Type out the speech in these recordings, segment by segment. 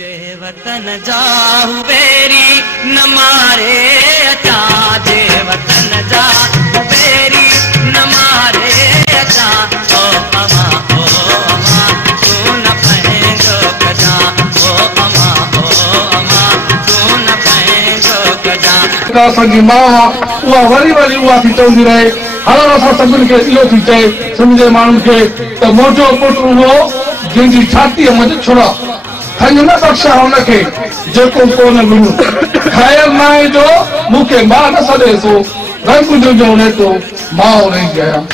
जे वतन जाहु बेरी न मारे अचा, जे वतन जाहु बेरी न मारे अचा। ओ अमा तू न पंहिंजो कजा, ओ अमा तू न पंहिंजो कजा। असांजी माउ आहे उहा वरी वरी उहा थी चवंदी रहे, हर असां सभिनी खे इहो थी चए सिंध जे माण्हुनि खे त मोटो पुटु उहो जंहिंजी छातीअ मंझि छुरा खंज न बख़्शा हुनखे जेको कोन मिलियो। खायल माए जो मूंखे मां न सॾे थो, रंग जो नेतो माउ रही गया।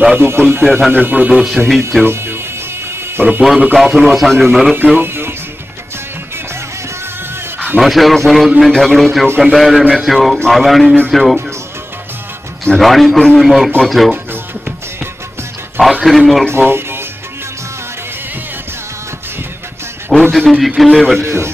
दादू पुल ते असांजो हिकिड़ो दोस्त शहीद थियो, पर पोइ बि काफ़िलो असांजो न रुकियो। नौशहरो फरोज़ में झगड़ो थियो, कंडारे में थियो, आलाणी में थियो, राणीपुर में मोरको थियो, आख़िरी मोरको कोटड़ी जी किले वटि थियो।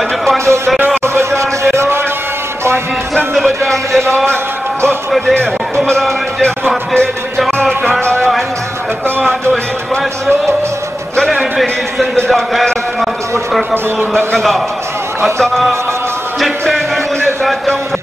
अज पांजो दरिया बचाने के लाइ, पांजी सिंध बचाने के लाइ वक्त जे हुक्मराननि जे हथे चवण ठाहिण आया आहिनि त तव्हांजो ही फ़ैसिलो कॾहिं बि ही सिंध जा गैरतमंद पुट क़बूल न कंदा। असां चिटे नमूने सां चऊं